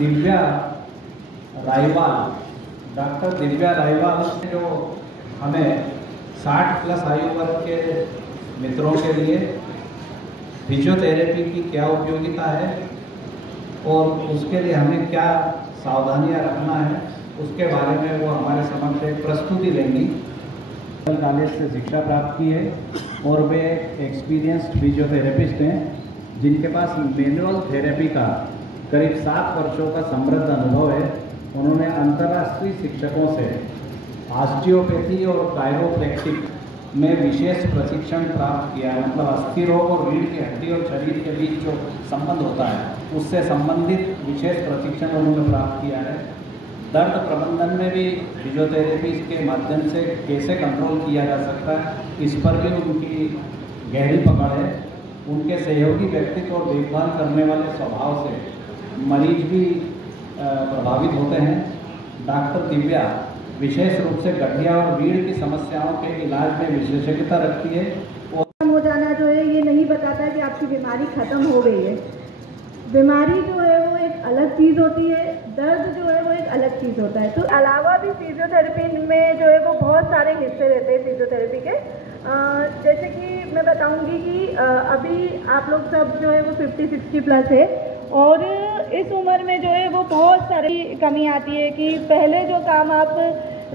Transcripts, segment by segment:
दिव्या रायवाल जो हमें 60+ आयु वर्ग के मित्रों के लिए फिजियोथेरेपी की क्या उपयोगिता है और उसके लिए हमें क्या सावधानियां रखना है, उसके बारे में वो हमारे समक्ष एक प्रस्तुति लेंगी। कॉलेज से शिक्षा प्राप्त की है और वे एक्सपीरियंस्ड फिजियोथेरेपिस्ट हैं जिनके पास मैनुअल थेरेपी का करीब 7 वर्षों का समृद्ध अनुभव है। उन्होंने अंतर्राष्ट्रीय शिक्षकों से ऑस्टियोपैथी और कायरोप्रैक्टिक में विशेष प्रशिक्षण प्राप्त किया है। मतलब अस्थि रोग और रीढ़ की हड्डी और शरीर के बीच जो संबंध होता है उससे संबंधित विशेष प्रशिक्षण उन्होंने प्राप्त किया है। दर्द प्रबंधन में भी फिजियोथेरेपी के माध्यम से कैसे कंट्रोल किया जा सकता है, इस पर भी उनकी गहरी पकड़ है। उनके सहयोगी व्यक्तित्व और देखभाल करने वाले स्वभाव से मरीज भी प्रभावित होते हैं। डॉक्टर दिव्या विशेष रूप से गठिया और रीढ़ की समस्याओं के इलाज में विशेषज्ञता रखती है। खत्म हो जाना जो है ये नहीं बताता है कि आपकी बीमारी खत्म हो गई है। बीमारी जो है वो एक अलग चीज़ होती है, दर्द जो है वो एक अलग चीज़ होता है। तो अलावा भी फिजियोथेरेपी में जो है वो बहुत सारे हिस्से रहते हैं फिजियोथेरेपी के। जैसे कि मैं बताऊंगी कि अभी आप लोग सब जो है वो 50-60+ है और इस उम्र में जो है वो बहुत सारी कमी आती है कि पहले जो काम आप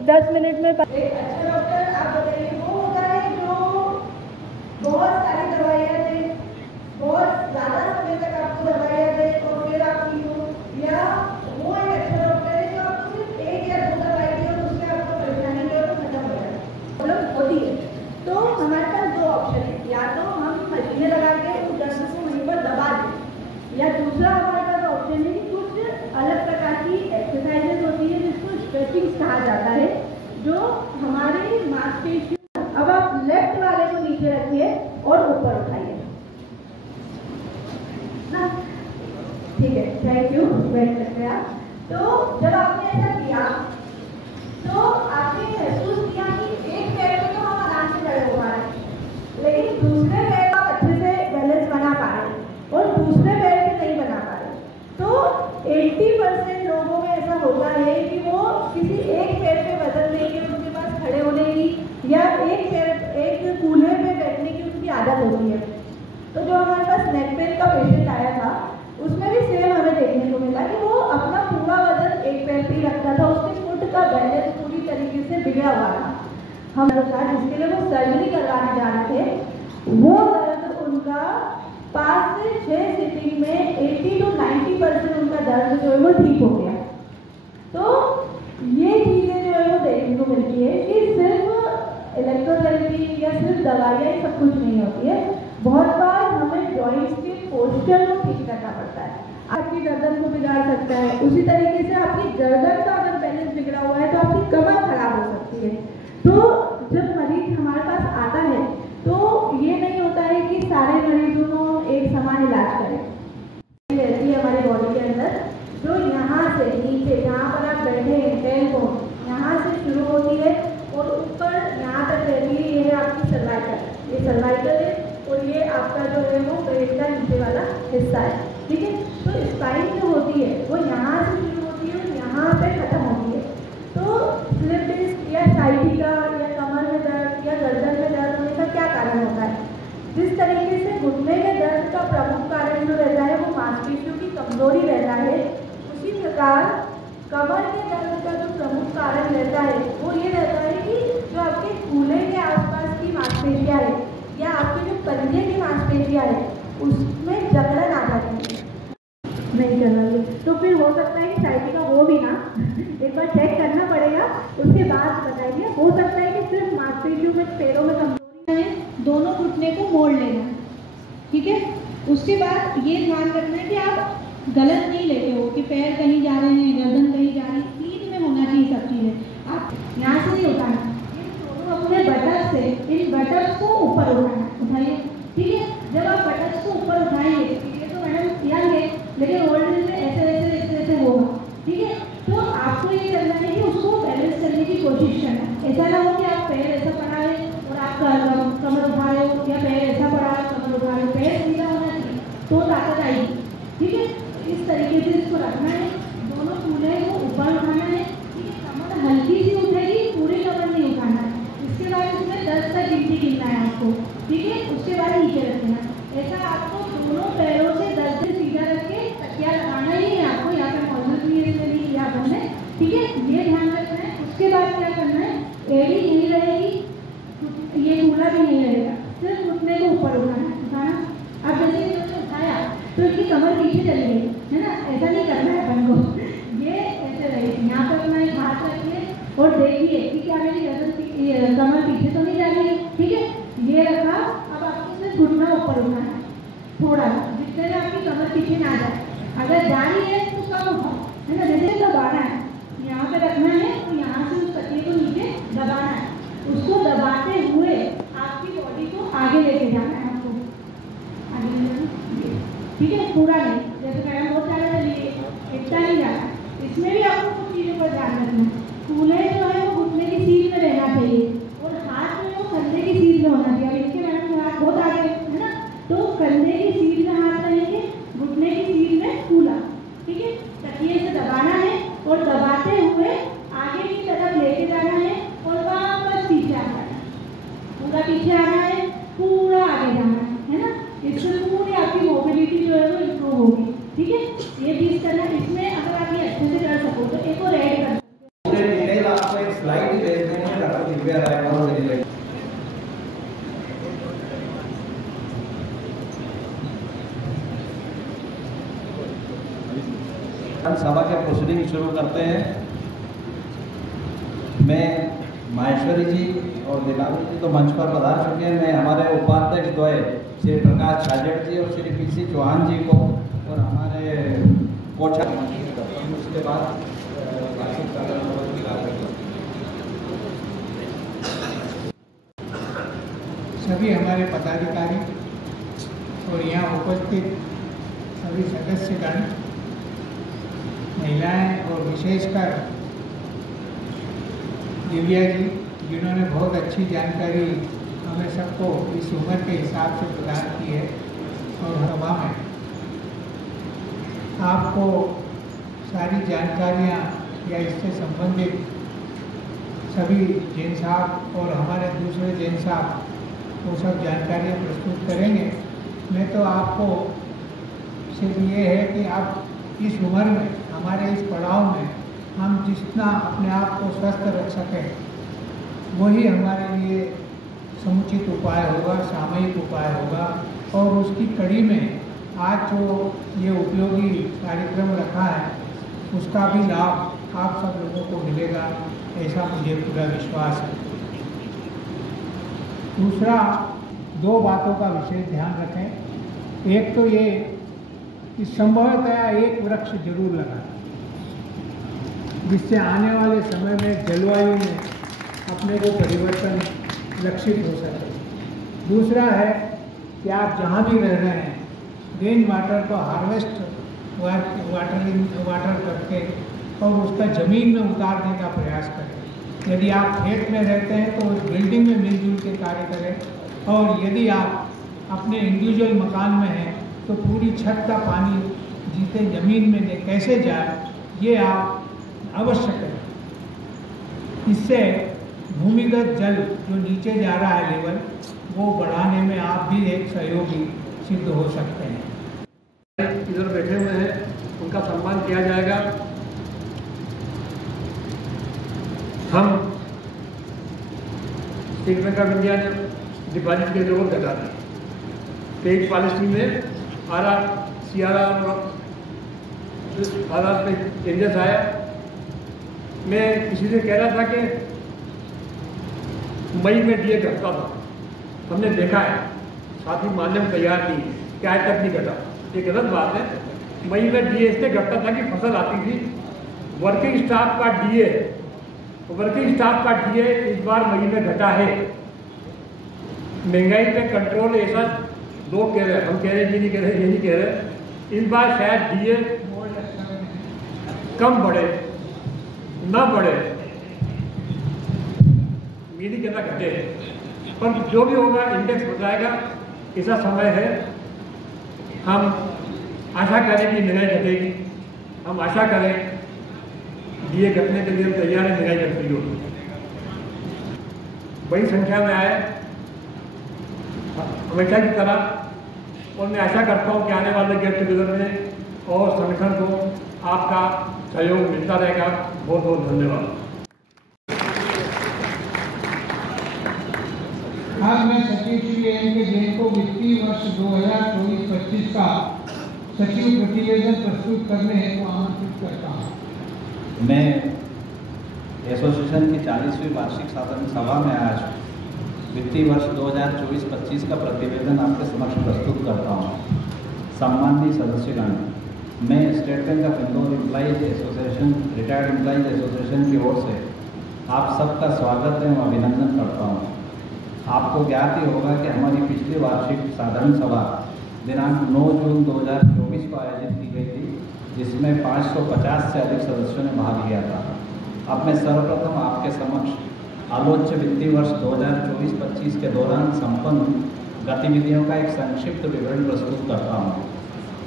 10 मिनट में एक अच्छा डॉक्टर आप बताइए वो होता है जो बहुत सारी दवाइयाँ दे, बहुत ज़्यादा समय तक आपको दवाइयाँ दे और फिर आप ठीक हो, या वो एक अच्छा डॉक्टर है जो आपको सिर्फ 1 या 2 दवाई दी और उससे आपको परेशानी नहीं हो तो खत्म हो जाए प्रॉब्लम होती है। तो हमारे पास 2 ऑप्शन है, या तो हम मशीनें लगा के उस दर्द को वहीं पर दबा दें, या दूसरा हमारे पास ऑप्शन है कि कुछ अलग प्रकार की एक्सरसाइजेज होती है जिसको स्ट्रेचिंग कहा जाता है, जो हमारे मांसपेशियों। अब आप लेफ्ट वाले को नीचे रखिए और ऊपर उठाइए ना, ठीक है, थैंक यू, बैठ सकते हैं आप। तो जब आपने ऐसा किया तो आपने महसूस किया कि एक पैर पे तो हम आराम से खड़े हो पा रहे हैं, लेकिन दूसरे पैर आप अच्छे से बैलेंस बना पा रहे हैं और दूसरे पैर पे नहीं बना पा रहे। तो 80% लोगों में ऐसा होता है कि वो किसी एक पैर पे वजन लेके उनके पास खड़े होने की या एक कूल्हे पे बैठने की उनकी आदत होती है। तो जो हमारे पास नेक पेन का पेशेंट आया था उसमें भी सेम हमें देखने को मिला कि वो अपना पूरा वजन एक पैर पे ही रखता था, उसके फुट का बैलेंस पूरी तरीके से बिगड़ा हुआ था। हम जिसके लिए वो सर्जरी करवाने जा रहे थे, वो दर्द उनका 5 से 6 सिटिंग में 80-90% उनका दर्द जो है वो ठीक हो गया। तो ये चीज़ें जो है वो देखने को मिलती है कि सिर्फ इलेक्ट्रोथेरेपी या सिर्फ दवाइयाँ ही सब कुछ नहीं होती है। बहुत बार हमें जॉइंट्स के पोस्चर को ठीक करना पड़ता है। आपकी गर्दन को बिगाड़ सकता है, उसी तरीके से आपकी गर्दन का अगर बैलेंस बिगड़ा हुआ है तो आपकी कमर खराब हो सकती है। तो जब मरीज हमारे पास आता है तो ये नहीं होता है कि सारे मरीजों को एक समान इलाज करें। रहती है हमारी बॉडी के अंदर जो यहाँ से नीचे जहाँ पर आप बैठे हैं पैर को यहाँ से शुरू होती है और ऊपर यहाँ तक रहती है। ये है आपकी सर्वाइकल, ये सर्वाइकल है और ये आपका जो है वो पेट का नीचे वाला हिस्सा है, ठीक है। तो स्पाइन जो होती है वो यहाँ से शुरू होती है और यहाँ पे खत्म होती है। तो स्लिप डिस्क या साइटिका या कमर में दर्द या गर्दन में दर्द होने का क्या कारण होता है? जिस तरीके से घुटने में दर्द का प्रमुख कारण जो रहता है वो मांसपेशियों की कमजोरी रहता है, उसी प्रकार कमर के दर्द का जो प्रमुख कारण रहता है वो ये रहता है कि जो आपके कूल्हे के आसपास की मांसपेशियाँ है या आपके जो पंजे की मांसपेशियाँ है उसमें जकड़न आ जाती है। नहीं चला तो फिर हो सकता है कि साइटिका हो भी ना, एक बार चेक करना पड़ेगा, उसके बाद बताइए। हो सकता है कि सिर्फ मांसपेशियों में पैरों में कमजोरी है, दोनों घुटने को मोड़ लेना, ठीक है। उसके बाद ये ध्यान रखना है कि आप गलत नहीं लेते हो कि पैर कहीं जा रहे हैं, गर्दन कहीं जा रही है, सीध में होना चाहिए सब चीज़ें। आप यहाँ से नहीं उठाना, दोनों अपने बटक से इन बटक को ऊपर उठाइए, ठीक है। जब आप बटक को ऊपर उठाएंगे, ये तो मैडम कियाएंगे, लेकिन ओल्ड एज में ऐसे होगा, ठीक है। तो आपको ये करना है कि उसको बैलेंस करने की कोशिश करना। ऐसा ना हो कि आप पैर ऐसा पड़ा है और आप कमर उठा रहे हो, या पैर ऐसा पड़ा है कमर उठा रहे हो, पैर सीधा होना चाहिए तो ताकत आएगी, ठीक है। इस तरीके से इसको रखना है। उसके बाद नीचे रखना। ऐसा आपको दोनों पैरों से 10 दिन सीधा रख के तकिया लगाना ही है आपको, यहाँ पे मौजूद भी है नहीं किया हमने, ठीक है, ये ध्यान रखना है। उसके बाद क्या करना है, एड़ी नहीं रहेगी, ये कूला भी नहीं रहेगा, सिर्फ घुटने को ऊपर उठाना। अब जैसे इन्होंने उठाया तो इनकी कमर पीछे चली गई है ना, ऐसा नहीं करना है अपन को, ये ऐसे रहेगी। यहाँ पर अपना एक हाथ रखिए और देखिए कि क्या मेरी गर्दन कमर पीछे तो नहीं जा रही है, ठीक है, ये रखा। अब आपको सिर्फ घुटना ऊपर उठाना है थोड़ा, जिससे आपकी कमर पीछे ना जाए, अगर जा रही है तो कम उठाओ, है ना, जैसे दबाना है, यहाँ पे रखना है तो यहाँ से उस तकिए को नीचे दबाना है, उसको दबाते हुए आपकी बॉडी को आगे लेके जाना है आपको, आगे ले जाना, ठीक है, पूरा नहीं, जैसे मैडम बहुत ज़्यादा चलिए इतना नहीं जाना। इसमें भी आपको कुछ चीज़ों पर ध्यान रखना है, कूल्हे जो है वो घुटने की सीध में रहना चाहिए और हाथ में वो कंधे की सीध में होना चाहिए। अब इनके मैडम के हाथ बहुत आगे है ना, तो कंधे की सीध में हाथ रहेंगे, घुटने की सीध में कूला, ठीक है, तकिए से दबाना है और दबाते हुए आगे की तरफ लेके जाना है और वापस पीछे आना है, पूरा पीछे आना है, पूरा आगे जाना है ना, इससे पूरी आपकी मोबिलिटी जो है वो इम्प्रूव होगी, ठीक है, ये चीज करना। इसमें अगर आप ये अच्छे से कर सको तो एक और ऐड कर पूरे डिटेल आपको एक स्लाइड ही भेज देंगे डॉक्टर दिव्या राय और सभा के प्रोसीडिंग शुरू करते हैं। मैं माहेश्वरी जी और लीलावती जी तो मंच पर पधार चुके हैं। मैं हमारे उपाध्यक्ष द्वय श्री प्रकाश छाजेड़ जी और श्री पीसी चौहान जी को और हमारे कोचा उसके बाद सभी हमारे पदाधिकारी और यहाँ उपस्थित सभी सदस्यगण, महिलाएं और विशेषकर दिव्या जी जिन्होंने बहुत अच्छी जानकारी हमें सबको इस उम्र के हिसाब से प्रदान की है, और सभा में आपको सारी जानकारियाँ या इससे संबंधित सभी जैन साहब और हमारे दूसरे जैन साहब वो सब जानकारियाँ प्रस्तुत करेंगे। मैं तो आपको सिर्फ ये है कि आप इस उम्र में, हमारे इस पड़ाव में हम जितना अपने आप को स्वस्थ रख सकें वही हमारे लिए समुचित उपाय होगा, सामयिक उपाय होगा। और उसकी कड़ी में आज जो ये उपयोगी कार्यक्रम रखा है उसका भी लाभ आप सब लोगों को मिलेगा, ऐसा मुझे पूरा विश्वास है। दूसरा, दो बातों का विशेष ध्यान रखें। एक तो ये कि संभवतया एक वृक्ष जरूर लगाएं, जिससे आने वाले समय में जलवायु में अपने को परिवर्तन लक्षित हो सके। दूसरा है कि आप जहाँ भी रह रहे हैं रेन वाटर को हार्वेस्ट वाटर करके और उसका ज़मीन में उतारने का प्रयास करें। यदि आप खेत में रहते हैं तो उस बिल्डिंग में मिलजुल के कार्य करें, और यदि आप अपने इंडिविजुअल मकान में हैं तो पूरी छत का पानी जिसे ज़मीन में कैसे जाए ये आप अवश्य करें। इससे भूमिगत जल जो नीचे जा रहा है लेवल, वो बढ़ाने में आप भी एक सहयोगी सिद्ध हो सकते हैं। इधर बैठे हुए हैं, उनका सम्मान किया जाएगा। हम स्टेट बैंक ऑफ इंडिया ने डिपॉजिट के जरूर घटा दी। पेज पॉलिसी में आर पे चेंजेस आया। मैं किसी से कह रहा था कि मई में डीए घटता था, हमने देखा है, साथ ही मानने में तैयार नहीं कि आज तक नहीं घटा। ये गलत बात है। मई में डीए इससे घटता था कि फसल आती थी। वर्किंग स्टाफ का डीए इस बार मई में घटा है। महंगाई पे कंट्रोल ऐसा लोग कह रहे हैं, हम कह रहे हैं ये नहीं कह रहे, ये नहीं कह रहे। इस बार शायद डीए कम बढ़े ना बढ़े, मेरी कहना घटे, पर जो भी होगा इंडेक्स बताएगा। ऐसा समय है, हम आशा करें कि महंगाई घटेगी। हम आशा करें डीए घटने के लिए हम तैयार है, महंगाई घटती होगी। बड़ी संख्या में आए हमेशा की तरह, और मैं आशा करता हूँ कि आने वाले गेट टुगेदर में और संगठन को आपका सहयोग मिलता रहेगा। बहुत बहुत धन्यवाद। आज मैं सचिव श्री एन के जैन को वित्तीय वर्ष 2024-25 का सचिव प्रतिवेदन प्रस्तुत करने को आमंत्रित करता हूँ। मैं एसोसिएशन की 40वीं वार्षिक साधारण सभा में आज वित्तीय वर्ष 2024-25 का प्रतिवेदन आपके समक्ष प्रस्तुत करता हूँ। सम्माननीय सदस्यगण, मैं state bank of Indore employees association, retired employees association की ओर से आप सबका स्वागत एवं अभिनंदन करता हूँ। आपको ज्ञात ही होगा कि हमारी पिछली वार्षिक साधारण सभा दिनांक 9 जून 2024 को आयोजित की गई थी, जिसमें 550 से अधिक सदस्यों ने भाग लिया था। अब मैं सर्वप्रथम आपके समक्ष आलोच्य वित्तीय वर्ष 2024-25 के दौरान संपन्न गतिविधियों का एक संक्षिप्त विवरण प्रस्तुत करता हूँ।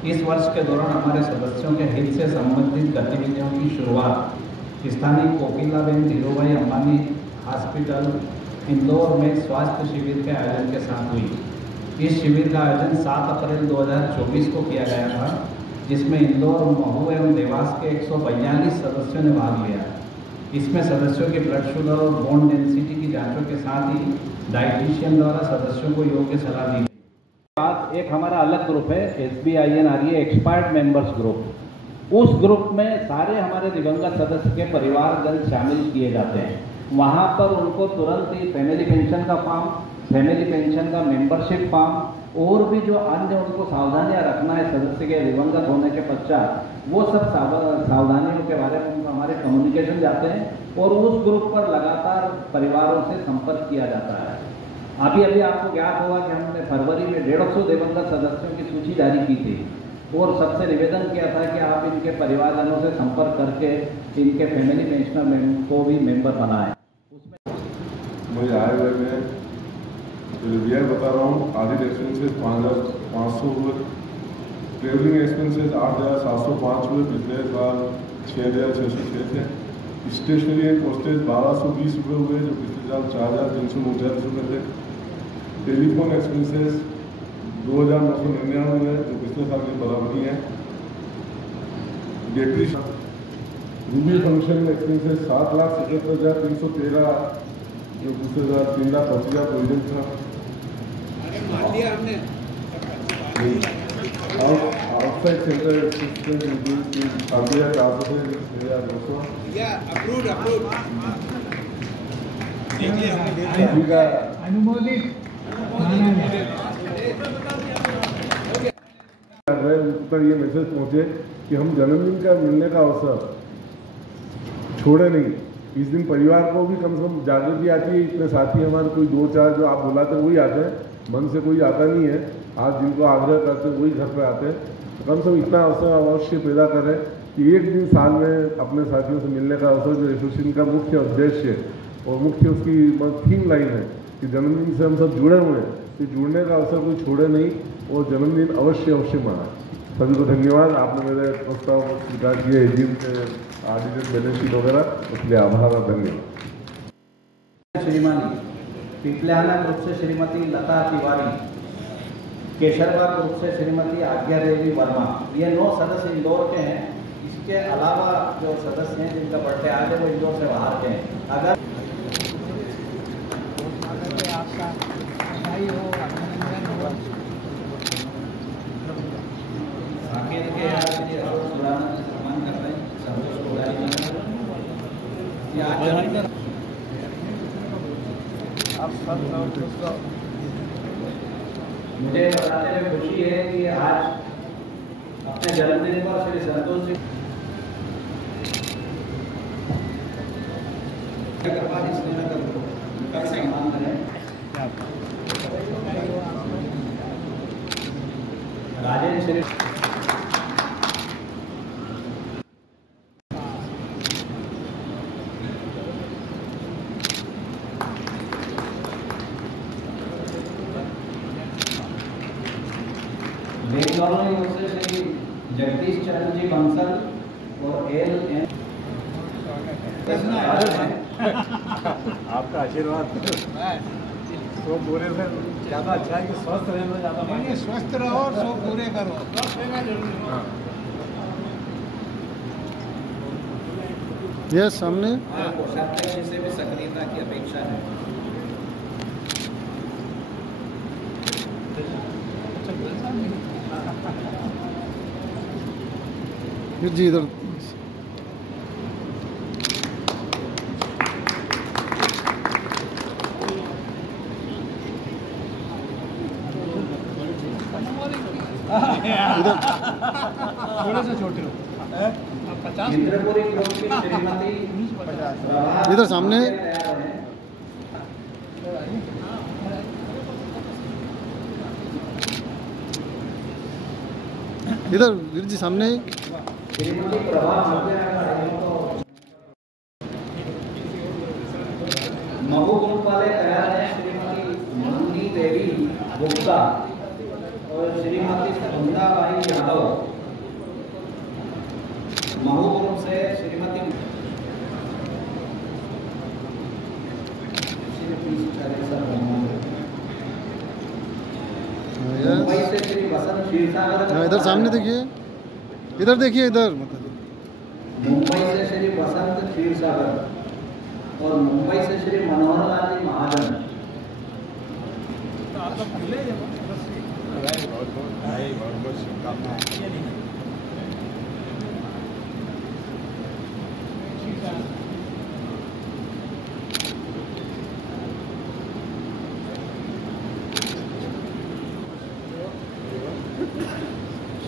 इस वर्ष के दौरान हमारे सदस्यों के हित से संबंधित गतिविधियों की शुरुआत स्थानीय कोकिलाबेन धीरूभाई अंबानी हॉस्पिटल इंदौर में स्वास्थ्य शिविर के आयोजन के साथ हुई। इस शिविर का आयोजन 7 अप्रैल 2024 को किया गया था, जिसमें इंदौर, महू एवं देवास के 142 सदस्यों ने भाग लिया। इसमें सदस्यों की ब्लड शुगर और बोन डेंसिटी की जांचों के साथ ही डाइटिशियन द्वारा सदस्यों को योग्य सलाह दी गई। बाद एक हमारा अलग ग्रुप है SBINRE एक्सपर्ट मेंबर्स ग्रुप। उस ग्रुप में सारे हमारे दिवंगत सदस्य के परिवारजन शामिल किए जाते हैं। वहाँ पर उनको तुरंत ही फैमिली पेंशन का फॉर्म, फैमिली पेंशन का मेंबरशिप फॉर्म और भी जो अन्य उनको सावधानियां रखना है सदस्य के दिवंगत होने के पश्चात, वो सब सावधानियों के बारे में हमारे कम्युनिकेशन जाते हैं और उस ग्रुप पर लगातार परिवारों से संपर्क किया जाता है। अभी आपको ज्ञात होगा कि हमने फरवरी में 150 दिवंगत सदस्यों की सूची जारी की थी और सबसे निवेदन किया था कि आप इनके परिवारजनों से संपर्क करके इनके फैमिली पेंशनर को भी मेंबर बनाएं। मुझे आए हुए में रिव्यूअर बता रहा हूँ। ऑडिट एक्सपेंसेस 5,500 हुए, ट्रेवलिंग एक्सपेंसेस 8,705 हुए, पिछले साल 6,606 थे। स्टेशनरी एंड पोस्टेज 1,220 रुपये हुए, जो पिछले साल 4,339 रुपये थे। टेलीफोन एक्सपेंसेस 2,999 हुए, जो पिछले साल की बराबरी है। रूबी फंक्शन एक्सपेंसेस 7,77,313, जो दूसरे 3,25,000 प्रोविजन था। आउटसाइड सेंटर एक्सपेंसेस 7,400 से 6,200। अनुमोदित तक ये मैसेज पहुंचे कि हम जन्मदिन का मिलने का अवसर छोड़े नहीं। इस दिन परिवार को भी कम से कम जागृति आती है। इतने साथी हमारे कोई 2-4 जो आप बुलाते हैं वही आते हैं, मन से कोई आता नहीं है। आज जिनको आग्रह करते हैं वही घर पे आते हैं। तो कम से कम इतना अवसर अवश्य पैदा करें कि एक दिन साल में अपने साथियों से मिलने का अवसर, जो एसोसिएशन का मुख्य उद्देश्य और मुख्य उसकी थीम लाइन है कि जन्मदिन से हम सब जुड़े हुए हैं, तो जुड़ने का अवसर कोई छोड़े नहीं और जन्मदिन अवश्य मनाए। सभी को धन्यवाद। आपने मेरे प्रस्ताव को स्वीकार किया, एजीएम के ऑडिटेड बैलेंस शीट वगैरह, उसके लिए आभार और धन्यवाद। श्रीमानी पिपल्याना ग्रुप से श्रीमती लता तिवारी, केशरबाग ग्रुप से श्रीमती आज्ञा देवी वर्मा, ये 9 सदस्य इंदौर के हैं। इसके अलावा जो सदस्य हैं जिनका बर्थडे आज है वो इंदौर से बाहर के हैं। अगर आपका बधाई हो, अभिनंदन हो। मुझे बताते हुए खुशी है कि आज अपने जन्मदिन पर श्री संतोष जी राजेश श्री बेंगलुरु से श्री जगदीश चंद्र जी बंसल और LN आपका आशीर्वाद तो पूरे से ज़्यादा अच्छा है कि स्वस्थ रहना ज़्यादा नहीं, स्वस्थ रहो और सो पूरे करो। ये सामने कोषाध्यक्ष से भी सक्रियता की अपेक्षा है। फिर जी इधर थोड़े से छोटे हो। इंद्रपुरी ग्रुप की श्रीमती इधर सामने इधर वीर जी सामने श्रीमती प्रभा महू ग्रुप वाले तैयार हैं। श्रीमती मंगनी देवी गुप्ता और श्रीमती सुंदराबाई यादव। महू ग्रुप से श्रीमती मुंबई से श्री वसंत क्षीरसागर। हाँ इधर सामने देखिए, इधर देखिए, इधर मतलब मुंबई से श्री वसंत क्षीरसागर और मुंबई से श्री मनोहर लाल जी महाजन।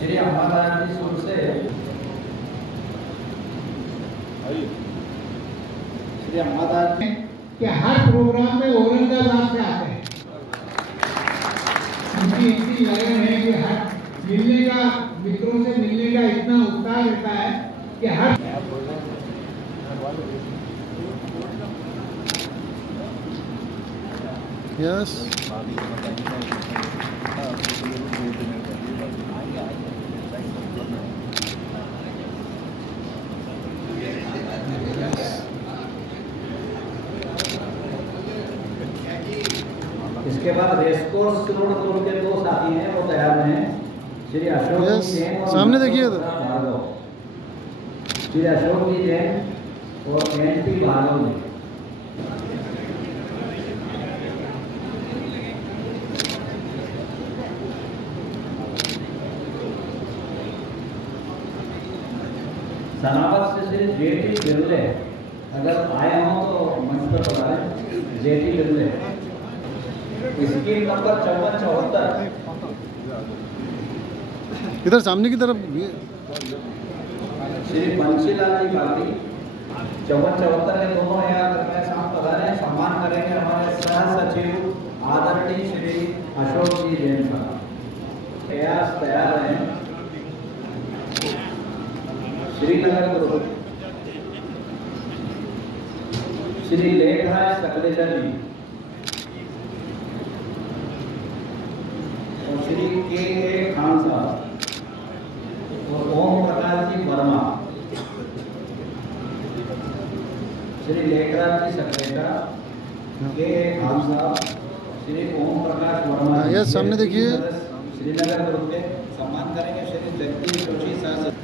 श्री अम्बादास जी सुर से श्री अम्बादास जी कि हर प्रोग्राम में औरंगाबाद से आते हैं। उनकी इतनी लगन है कि हर मिलने का, मित्रों से मिलने का इतना उत्साह रहता है कि हर यस इसके बाद रेसकोर्स रोड ग्रुप के दो साथी हैं, वो तैयार हैं। श्री अशोक Yes, जी जैन और सामने देखिए इधर। भार्गव। श्री अशोक जी जैन और NP भार्गव जी। सनावत से श्री JT बिरले अगर आए हों तो मंच पर पधारें। JT बिरले स्कीम नंबर 5474 इधर सामने की तरफ श्री बंशीलाल जी बागी 5474 के दोनों यहाँ करने साथ पधारे। सम्मान करेंगे हमारे सह सचिव आदरणीय श्री अशोक जी जैन साहब। प्रयास तैयार हैं। श्रीनगर ग्रुप श्री लेखराज सकलेचर जी और श्री KA खान साहब और ओम प्रकाश जी वर्मा। श्री लेखराज जी सकलेचर, KA खान साहब, श्री ओम प्रकाश वर्मा। यस, सामने देखिए। श्रीनगर ग्रुप के सम्मान करेंगे श्री जगदीश जोशी साहब।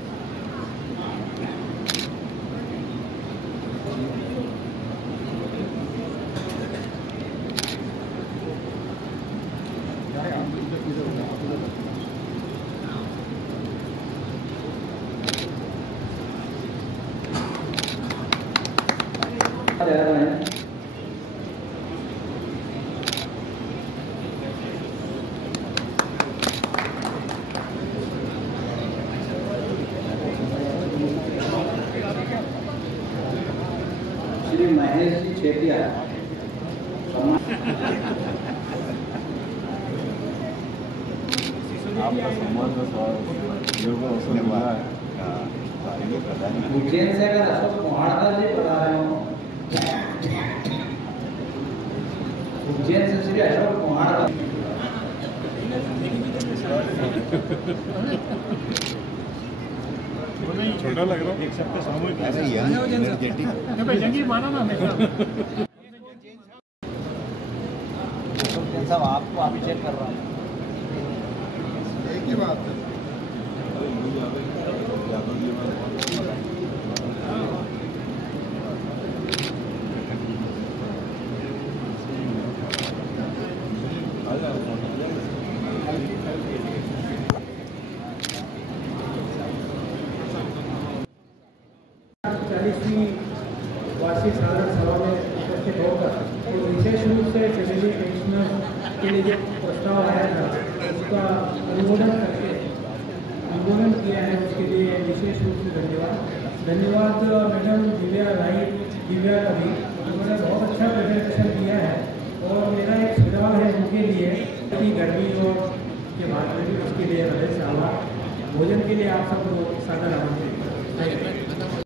श्री महेश जी छेटिया आपका सम्मान उज्जैन से अगर अशोक मोहाड़कर जी बता रहे हो, उज्जैन से श्री अशोक मोहाड़कर। छोटा लग रहा है एक सबके सामूहिक साहब आपको अभी चेक कर रहा हूँ। एक ही बात है। वार्षिक साधारण सभा में उपस्थित होकर तो विशेष रूप से फैमिली पेंशनर के लिए जो प्रस्ताव आया था उसका अनुमोदन किया है, उसके लिए विशेष रूप से धन्यवाद मैडम दिव्या का भी, उन्होंने बहुत अच्छा प्रेजेंटेशन दिया है। और मेरा एक सुझाव है उनके लिए कि गर्मी और के बाद में भी उसके लिए हृदय से आभार। भोजन के लिए आप सबको सादर आमंत्रित।